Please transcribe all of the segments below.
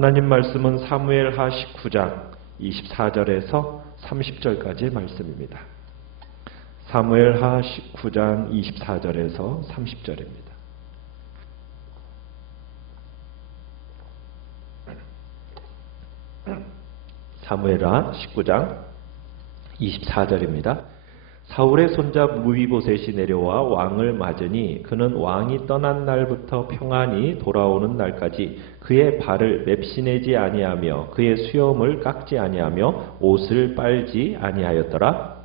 하나님 말씀은 사무엘하 19장 24절에서 30절까지의 말씀입니다. 사무엘하 19장 24절에서 30절입니다. 사무엘하 19장 24절입니다. 사울의 손자 무비보셋이 내려와 왕을 맞으니 그는 왕이 떠난 날부터 평안히 돌아오는 날까지 그의 발을 맵시내지 아니하며 그의 수염을 깎지 아니하며 옷을 빨지 아니하였더라.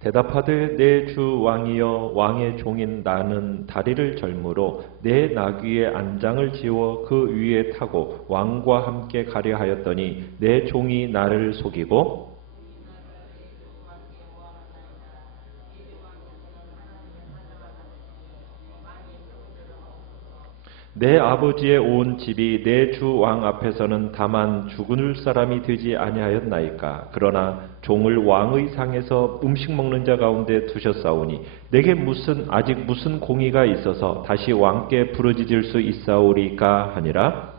대답하되 내 주 왕이여 왕의 종인 나는 다리를 절므로 내 나귀의 안장을 지워 그 위에 타고 왕과 함께 가려 하였더니 내 종이 나를 속이고 내 아버지의 온 집이 내 주 왕 앞에서는 다만 죽을 사람이 되지 아니하였나이까. 그러나 종을 왕의 상에서 음식 먹는 자 가운데 두셨사오니 내게 아직 무슨 공의가 있어서 다시 왕께 부르짖을 수 있사오리까 하니라.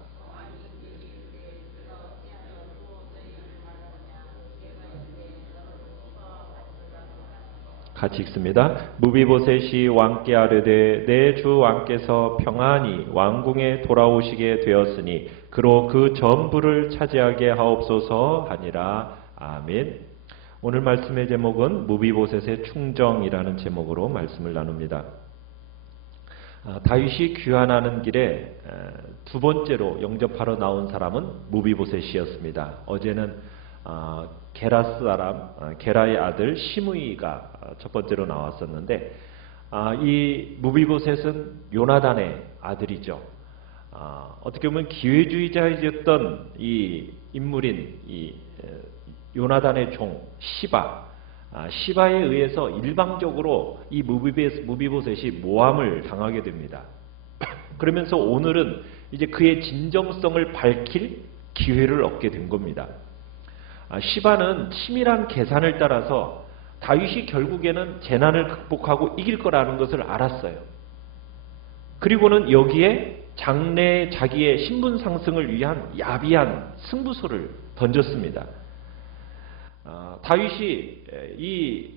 같이 읽습니다. 무비보셋이 왕께 아뢰되 내 주 왕께서 평안히 왕궁에 돌아오시게 되었으니 그로 그 전부를 차지하게 하옵소서 하니라. 아멘. 오늘 말씀의 제목은 무비보셋의 충정이라는 제목으로 말씀을 나눕니다. 다윗이 귀환하는 길에 두 번째로 영접하러 나온 사람은 무비보셋이었습니다. 어제는 게라 사람, 게라의 아들 시므이가 첫 번째로 나왔었는데, 이 무비보셋은 요나단의 아들이죠. 어떻게 보면 기회주의자였던 이 인물인 이 요나단의 종 시바에 의해서 일방적으로 이 무비보셋이 모함을 당하게 됩니다. 그러면서 오늘은 이제 그의 진정성을 밝힐 기회를 얻게 된 겁니다. 시바는 치밀한 계산을 따라서 다윗이 결국에는 재난을 극복하고 이길 거라는 것을 알았어요. 그리고는 여기에 장래에 자기의 신분 상승을 위한 야비한 승부수를 던졌습니다. 다윗이 이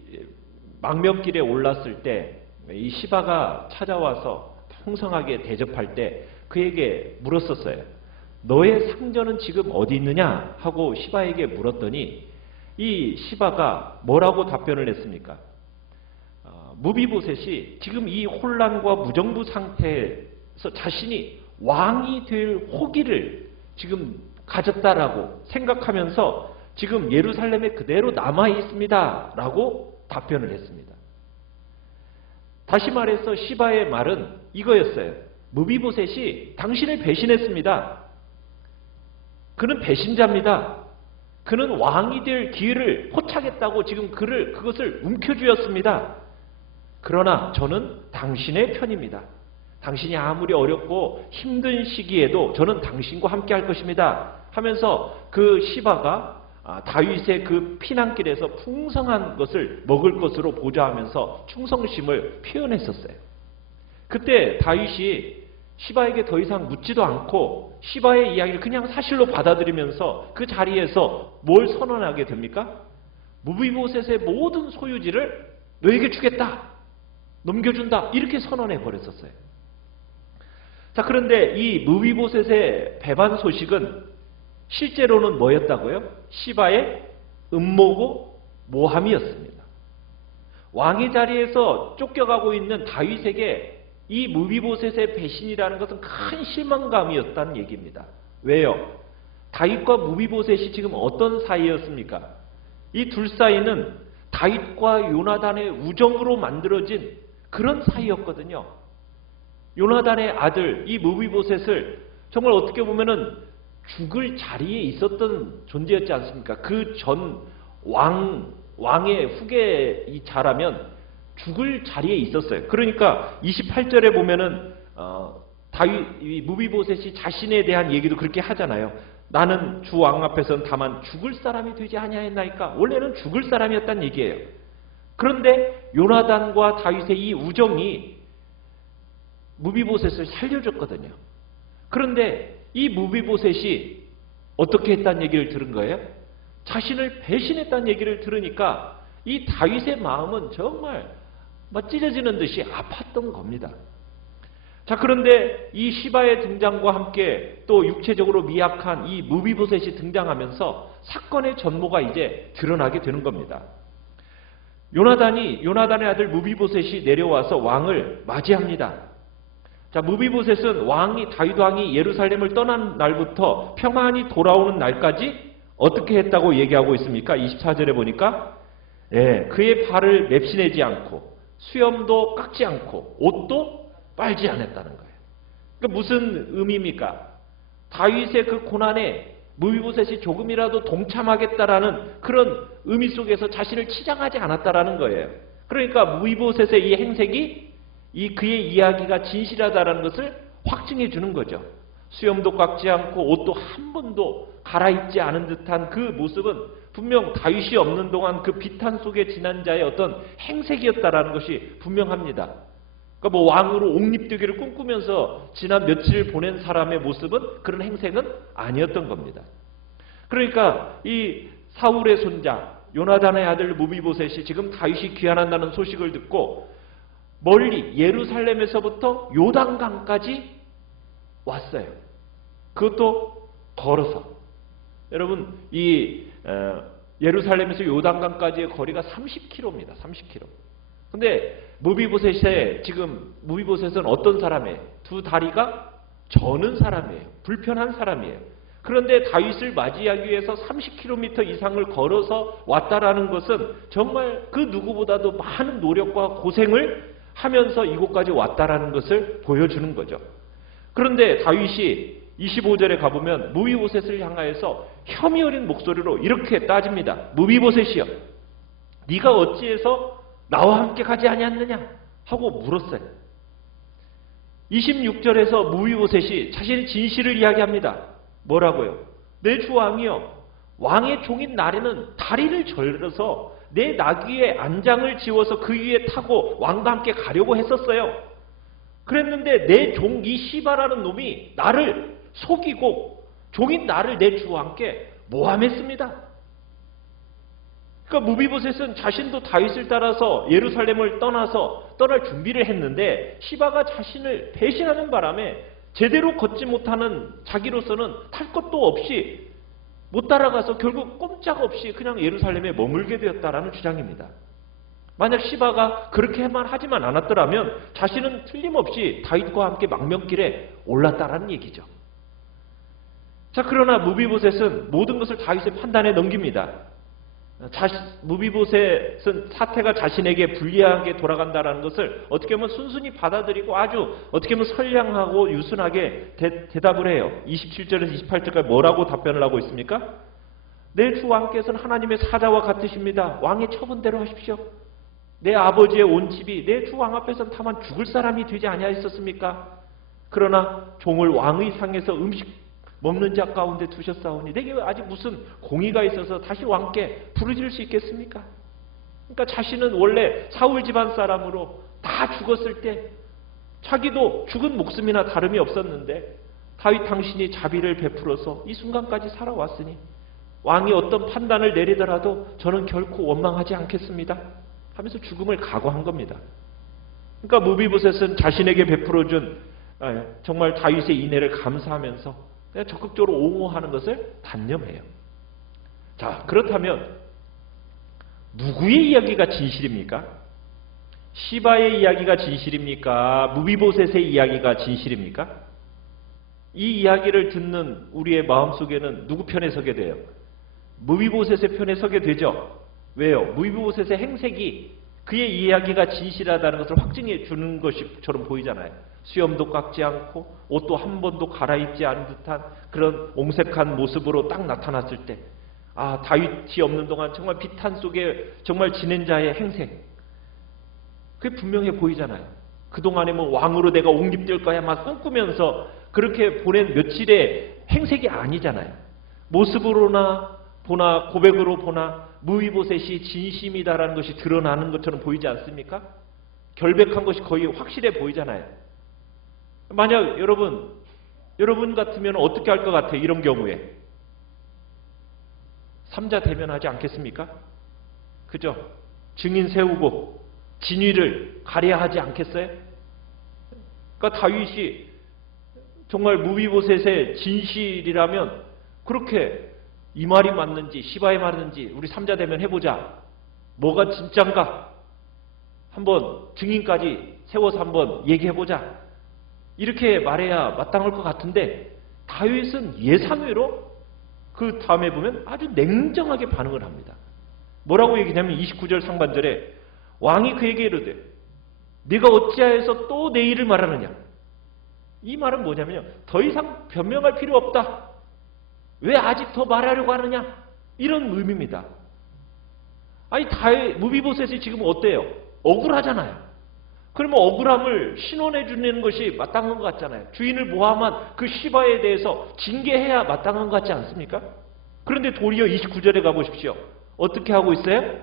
망명길에 올랐을 때 이 시바가 찾아와서 풍성하게 대접할 때 그에게 물었었어요. 너의 상전은 지금 어디 있느냐? 하고 시바에게 물었더니 이 시바가 뭐라고 답변을 했습니까? 무비보셋이 지금 이 혼란과 무정부 상태에서 자신이 왕이 될 호기를 지금 가졌다라고 생각하면서 지금 예루살렘에 그대로 남아 있습니다. 라고 답변을 했습니다. 다시 말해서 시바의 말은 이거였어요. 무비보셋이 당신을 배신했습니다. 그는 배신자입니다. 그는 왕이 될 기회를 포착했다고 지금 그것을 움켜쥐었습니다. 그러나 저는 당신의 편입니다. 당신이 아무리 어렵고 힘든 시기에도 저는 당신과 함께 할 것입니다. 하면서 그 시바가 다윗의 그 피난길에서 풍성한 것을 먹을 것으로 보좌하면서 충성심을 표현했었어요. 그때 다윗이 시바에게 더 이상 묻지도 않고 시바의 이야기를 그냥 사실로 받아들이면서 그 자리에서 뭘 선언하게 됩니까? 무비보셋의 모든 소유지를 너에게 주겠다. 넘겨준다. 이렇게 선언해 버렸었어요. 자, 그런데 이 무비보셋의 배반 소식은 실제로는 뭐였다고요? 시바의 음모고 모함이었습니다. 왕의 자리에서 쫓겨가고 있는 다윗에게 이 무비보셋의 배신이라는 것은 큰 실망감이었다는 얘기입니다. 왜요? 다윗과 무비보셋이 지금 어떤 사이였습니까? 이 둘 사이는 다윗과 요나단의 우정으로 만들어진 그런 사이였거든요. 요나단의 아들 이 무비보셋을 정말 어떻게 보면은 죽을 자리에 있었던 존재였지 않습니까? 그 전 왕의 후계자라면 죽을 자리에 있었어요. 그러니까 28절에 보면은 다윗 무비보셋이 자신에 대한 얘기도 그렇게 하잖아요. 나는 주 왕 앞에서는 다만 죽을 사람이 되지 아니하였나이까. 원래는 죽을 사람이었단 얘기예요. 그런데 요나단과 다윗의 이 우정이 무비보셋을 살려줬거든요. 그런데 이 무비보셋이 어떻게 했다는 얘기를 들은 거예요? 자신을 배신했다는 얘기를 들으니까 이 다윗의 마음은 정말 찢어지는 듯이 아팠던 겁니다. 자, 그런데 이 시바의 등장과 함께 또 육체적으로 미약한 이 무비보셋이 등장하면서 사건의 전모가 이제 드러나게 되는 겁니다. 요나단의 아들 무비보셋이 내려와서 왕을 맞이합니다. 자, 무비보셋은 다윗 왕이 예루살렘을 떠난 날부터 평안히 돌아오는 날까지 어떻게 했다고 얘기하고 있습니까? 24절에 보니까 그의 발을 맵시내지 않고 수염도 깎지 않고 옷도 빨지 않았다는 거예요. 그러니까 무슨 의미입니까? 다윗의 그 고난에 무비보셋이 조금이라도 동참하겠다라는 그런 의미 속에서 자신을 치장하지 않았다라는 거예요. 그러니까 무비보셋의 이 행색이 그의 이야기가 진실하다라는 것을 확증해 주는 거죠. 수염도 깎지 않고 옷도 한 번도 갈아입지 않은 듯한 그 모습은 분명 다윗이 없는 동안 그 비탄 속에 지난 자의 어떤 행색이었다라는 것이 분명합니다. 그러니까 왕으로 옹립되기를 꿈꾸면서 지난 며칠 보낸 사람의 모습은 그런 행색은 아니었던 겁니다. 그러니까 이 사울의 손자 요나단의 아들 무비보셋이 지금 다윗이 귀환한다는 소식을 듣고 멀리 예루살렘에서부터 요단강까지 왔어요. 그것도 걸어서. 여러분 예루살렘에서 요단강까지의 거리가 30km입니다. 30km. 근데 무비보셋은 어떤 사람이에요? 두 다리가 저는 사람이에요. 불편한 사람이에요. 그런데 다윗을 맞이하기 위해서 30km 이상을 걸어서 왔다라는 것은 정말 그 누구보다도 많은 노력과 고생을 하면서 이곳까지 왔다라는 것을 보여주는 거죠. 그런데 다윗이 25절에 가보면 무비보셋을 향하여서 혐의 어린 목소리로 이렇게 따집니다. 무비보셋이여, 네가 어찌해서 나와 함께 가지 아니하느냐 하고 물었어요. 26절에서 무비보셋이 자신의 진실을 이야기합니다. 뭐라고요? 내 주 왕이여, 왕의 종인 나에는 다리를 절어서 내 나귀의 안장을 지워서 그 위에 타고 왕과 함께 가려고 했었어요. 그랬는데 내 종 이 시바라는 놈이 나를 속이고 종인 나를 내 주와 함께 모함했습니다. 그러니까 무비보셋은 자신도 다윗을 따라서 예루살렘을 떠날 준비를 했는데 시바가 자신을 배신하는 바람에 제대로 걷지 못하는 자기로서는 탈 것도 없이 못 따라가서 결국 꼼짝없이 그냥 예루살렘에 머물게 되었다라는 주장입니다. 만약 시바가 그렇게만 하지만 않았더라면 자신은 틀림없이 다윗과 함께 망명길에 올랐다라는 얘기죠. 자, 그러나 무비보셋은 모든 것을 다윗의 판단에 넘깁니다. 무비보셋은 사태가 자신에게 불리하게 돌아간다는 것을 어떻게 보면 순순히 받아들이고 아주 어떻게 보면 선량하고 유순하게 대답을 해요. 27절에서 28절까지 뭐라고 답변을 하고 있습니까? 내 주 왕께서는 하나님의 사자와 같으십니다. 왕의 처분대로 하십시오. 내 아버지의 온 집이 내 주 왕 앞에서는 다만 죽을 사람이 되지 아니하였었습니까? 그러나 종을 왕의 상에서 음식 먹는 자 가운데 두셨사오니 내게 아직 무슨 공의가 있어서 다시 왕께 부르질 수 있겠습니까? 그러니까 자신은 원래 사울 집안 사람으로 다 죽었을 때 자기도 죽은 목숨이나 다름이 없었는데 다윗 당신이 자비를 베풀어서 이 순간까지 살아왔으니 왕이 어떤 판단을 내리더라도 저는 결코 원망하지 않겠습니다 하면서 죽음을 각오한 겁니다. 그러니까 무비보셋은 자신에게 베풀어준 정말 다윗의 인애를 감사하면서 적극적으로 옹호하는 것을 단념해요. 자, 그렇다면 누구의 이야기가 진실입니까? 시바의 이야기가 진실입니까? 무비보셋의 이야기가 진실입니까? 이 이야기를 듣는 우리의 마음속에는 누구 편에 서게 돼요? 무비보셋의 편에 서게 되죠. 왜요? 무비보셋의 행색이 그의 이야기가 진실하다는 것을 확증해 주는 것처럼 보이잖아요. 수염도 깎지 않고 옷도 한 번도 갈아입지 않은 듯한 그런 옹색한 모습으로 딱 나타났을 때 다윗이 없는 동안 정말 비탄 속에 정말 지낸 자의 행색, 그게 분명해 보이잖아요. 그동안에 왕으로 내가 옹립될 거야 막 꿈꾸면서 그렇게 보낸 며칠의 행색이 아니잖아요. 모습으로나 보나 고백으로 보나 무비보셋이 진심이다라는 것이 드러나는 것처럼 보이지 않습니까? 결백한 것이 거의 확실해 보이잖아요. 만약 여러분 같으면 어떻게 할 것 같아요? 이런 경우에 삼자 대면하지 않겠습니까? 그죠? 증인 세우고 진위를 가려야 하지 않겠어요? 그러니까 다윗이 정말 무비보셋의 진실이라면 그렇게 이 말이 맞는지 시바에 맞는지 우리 삼자 대면 해보자. 뭐가 진짠가? 한번 증인까지 세워서 한번 얘기해보자. 이렇게 말해야 마땅할 것 같은데 다윗은 예상외로 그 다음에 보면 아주 냉정하게 반응을 합니다. 뭐라고 얘기냐면 29절 상반절에 왕이 그에게 이르되 네가 어찌하여서 또 내 일을 말하느냐. 이 말은 뭐냐면요. 더 이상 변명할 필요 없다. 왜 아직 더 말하려고 하느냐. 이런 의미입니다. 아니 무비보셋이 지금 어때요? 억울하잖아요. 그러면 억울함을 신원해 주는 것이 마땅한 것 같잖아요. 주인을 모함한 그 시바에 대해서 징계해야 마땅한 것 같지 않습니까? 그런데 도리어 29절에 가보십시오. 어떻게 하고 있어요?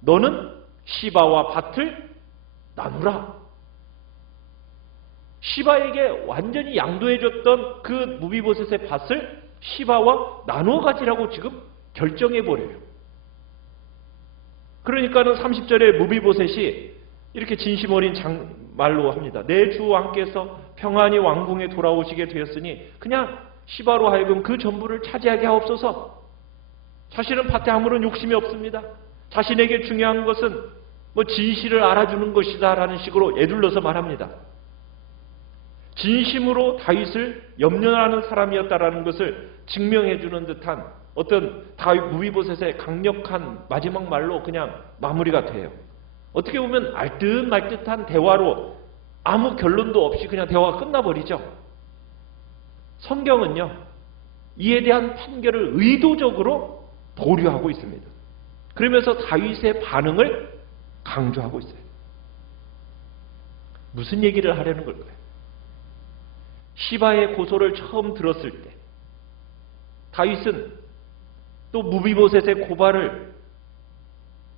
너는 시바와 밭을 나누라. 시바에게 완전히 양도해줬던 그 무비보셋의 밭을 시바와 나누어 가지라고 지금 결정해버려요. 그러니까는 30절에 무비보셋이 이렇게 진심 어린 말로 합니다. 내 주 왕께서 평안히 왕궁에 돌아오시게 되었으니 그냥 시바로 하여금 그 전부를 차지하게 하옵소서. 자신은 밭에 아무런 욕심이 없습니다. 자신에게 중요한 것은 진실을 알아주는 것이다 라는 식으로 에둘러서 말합니다. 진심으로 다윗을 염려하는 사람이었다라는 것을 증명해주는 듯한 어떤 다윗 무비보셋의 강력한 마지막 말로 그냥 마무리가 돼요. 어떻게 보면 알듯말듯한 대화로 아무 결론도 없이 그냥 대화가 끝나버리죠. 성경은요, 이에 대한 판결을 의도적으로 보류하고 있습니다. 그러면서 다윗의 반응을 강조하고 있어요. 무슨 얘기를 하려는 걸까요? 시바의 고소를 처음 들었을 때 다윗은 또 무비보셋의 고발을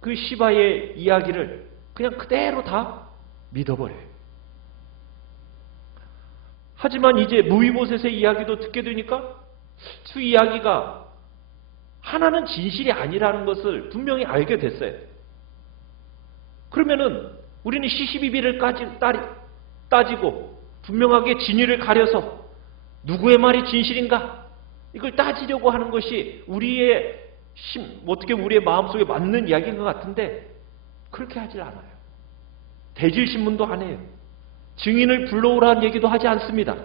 그 시바의 이야기를 그냥 그대로 다 믿어버려요. 하지만 이제 무비보셋의 이야기도 듣게 되니까 그 이야기가 하나는 진실이 아니라는 것을 분명히 알게 됐어요. 그러면은 우리는 시시비비를 따지고 분명하게 진위를 가려서 누구의 말이 진실인가 이걸 따지려고 하는 것이 우리의 어떻게 우리의 마음속에 맞는 이야기인 것 같은데 그렇게 하질 않아요. 대질신문도 안 해요. 증인을 불러오라는 얘기도 하지 않습니다.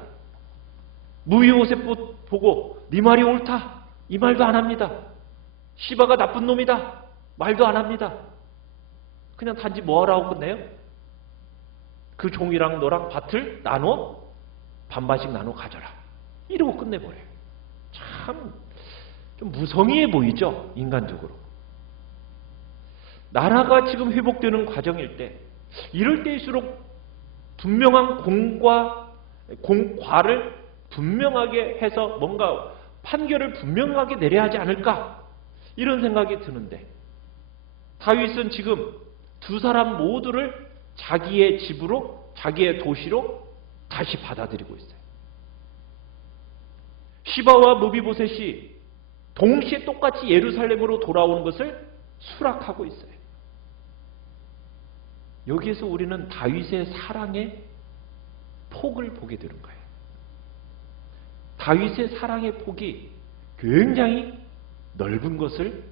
무비보셋 보고 네 말이 옳다 이 말도 안 합니다. 시바가 나쁜 놈이다 말도 안 합니다. 그냥 단지 뭐하라고 끝내요? 그 종이랑 너랑 밭을 나눠 반반씩 나눠 가져라 이러고 끝내버려요. 참 좀 무성의해 보이죠? 인간적으로. 나라가 지금 회복되는 과정일 때 이럴 때일수록 분명한 공과를 분명하게 해서 뭔가 판결을 분명하게 내려야 하지 않을까 이런 생각이 드는데 다윗은 지금 두 사람 모두를 자기의 집으로 자기의 도시로 다시 받아들이고 있어요. 시바와 무비보셋이 동시에 똑같이 예루살렘으로 돌아오는 것을 수락하고 있어요. 여기에서 우리는 다윗의 사랑의 폭을 보게 되는 거예요. 다윗의 사랑의 폭이 굉장히 넓은 것을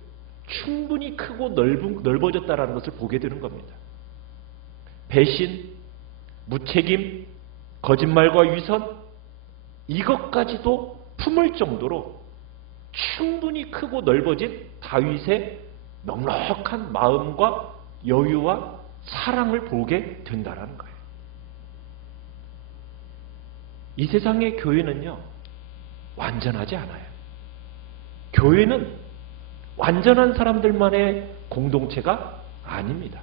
충분히 크고 넓어졌다는 것을 보게 되는 겁니다. 배신, 무책임, 거짓말과 위선 이것까지도 품을 정도로 충분히 크고 넓어진 다윗의 넉넉한 마음과 여유와 사랑을 보게 된다는 거예요. 이 세상의 교회는요, 완전하지 않아요. 교회는 완전한 사람들만의 공동체가 아닙니다.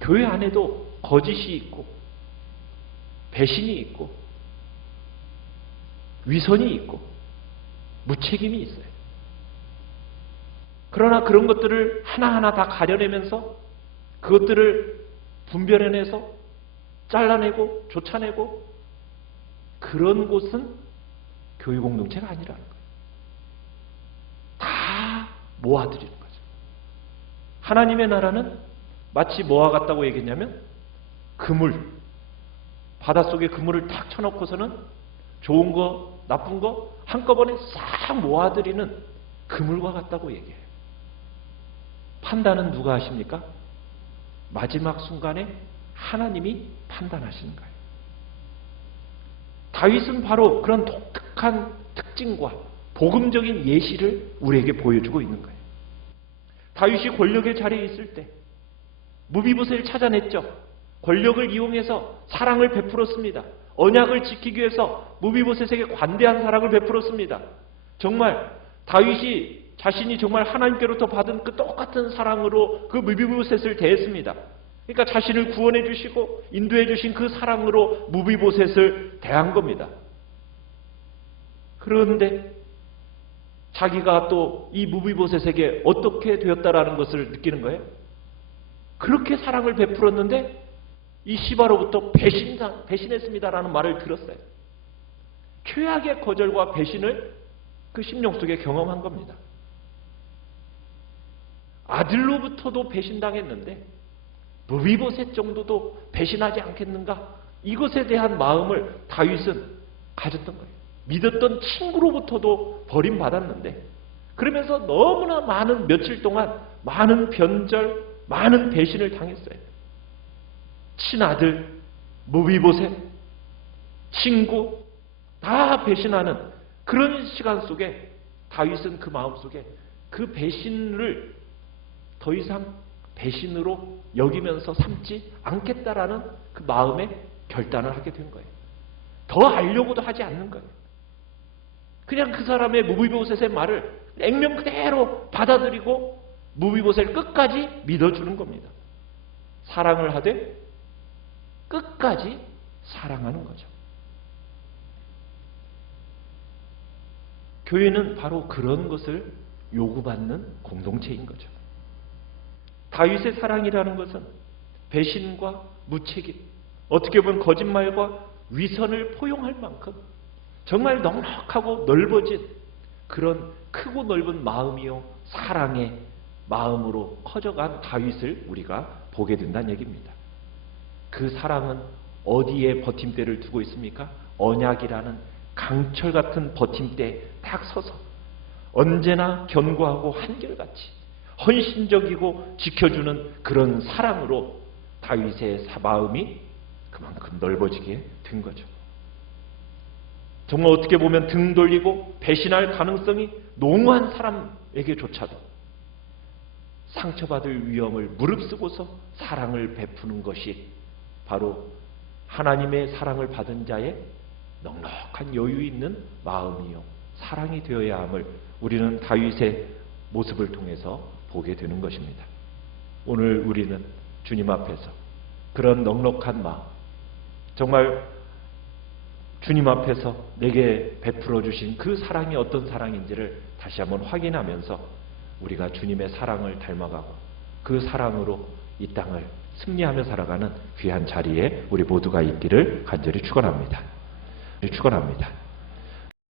교회 안에도 거짓이 있고 배신이 있고 위선이 있고 무책임이 있어요. 그러나 그런 것들을 하나하나 다 가려내면서 그것들을 분별해내서 잘라내고 쫓아내고 그런 곳은 교회 공동체가 아니라는 거예요. 다 모아들이는 거죠. 하나님의 나라는 마치 뭐와 같다고 얘기했냐면 그물, 바닷속에 그물을 탁 쳐놓고서는 좋은 거, 나쁜 거 한꺼번에 싹 모아들이는 그물과 같다고 얘기해요. 판단은 누가 하십니까? 마지막 순간에 하나님이 판단하시는 거예요. 다윗은 바로 그런 독특한 특징과 복음적인 예시를 우리에게 보여주고 있는 거예요. 다윗이 권력의 자리에 있을 때 무비보셋을 찾아냈죠. 권력을 이용해서 사랑을 베풀었습니다. 언약을 지키기 위해서 무비보셋에게 관대한 사랑을 베풀었습니다. 정말 다윗이 자신이 정말 하나님께로부터 받은 그 똑같은 사랑으로 그 무비보셋을 대했습니다. 그러니까 자신을 구원해 주시고 인도해 주신 그 사랑으로 무비보셋을 대한 겁니다. 그런데 자기가 또 이 무비보셋에게 어떻게 되었다라는 것을 느끼는 거예요. 그렇게 사랑을 베풀었는데 이 시바로부터 배신했습니다라는 말을 들었어요. 최악의 거절과 배신을 그 심령 속에 경험한 겁니다. 아들로부터도 배신당했는데 무비보셋 정도도 배신하지 않겠는가? 이것에 대한 마음을 다윗은 가졌던 거예요. 믿었던 친구로부터도 버림받았는데 그러면서 너무나 많은 며칠 동안 많은 변절, 많은 배신을 당했어요. 친아들, 무비보셋, 친구 다 배신하는 그런 시간 속에 다윗은 그 마음 속에 그 배신을 더 이상 배신으로 여기면서 삼지 않겠다라는 그 마음의 결단을 하게 된 거예요. 더 알려고도 하지 않는 거예요. 그냥 그 사람의 무비보셋의 말을 액면 그대로 받아들이고 무비보셋을 끝까지 믿어주는 겁니다. 사랑을 하되 끝까지 사랑하는 거죠. 교회는 바로 그런 것을 요구받는 공동체인 거죠. 다윗의 사랑이라는 것은 배신과 무책임, 어떻게 보면 거짓말과 위선을 포용할 만큼 정말 넉넉하고 넓어진 그런 크고 넓은 마음이요 사랑의 마음으로 커져간 다윗을 우리가 보게 된다는 얘기입니다. 그 사랑은 어디에 버팀대를 두고 있습니까? 언약이라는 강철 같은 버팀대에 딱 서서 언제나 견고하고 한결같이 헌신적이고 지켜주는 그런 사랑으로 다윗의 마음이 그만큼 넓어지게 된 거죠. 정말 어떻게 보면 등 돌리고 배신할 가능성이 농후한 사람에게조차도 상처받을 위험을 무릅쓰고서 사랑을 베푸는 것이 바로 하나님의 사랑을 받은 자의 넉넉한 여유 있는 마음이요 사랑이 되어야 함을 우리는 다윗의 모습을 통해서 보게 되는 것입니다. 오늘 우리는 주님 앞에서 그런 넉넉한 마음, 정말 주님 앞에서 내게 베풀어 주신 그 사랑이 어떤 사랑인지를 다시 한번 확인하면서 우리가 주님의 사랑을 닮아가고 그 사랑으로 이 땅을 승리하며 살아가는 귀한 자리에 우리 모두가 있기를 간절히 축원합니다. 축원합니다.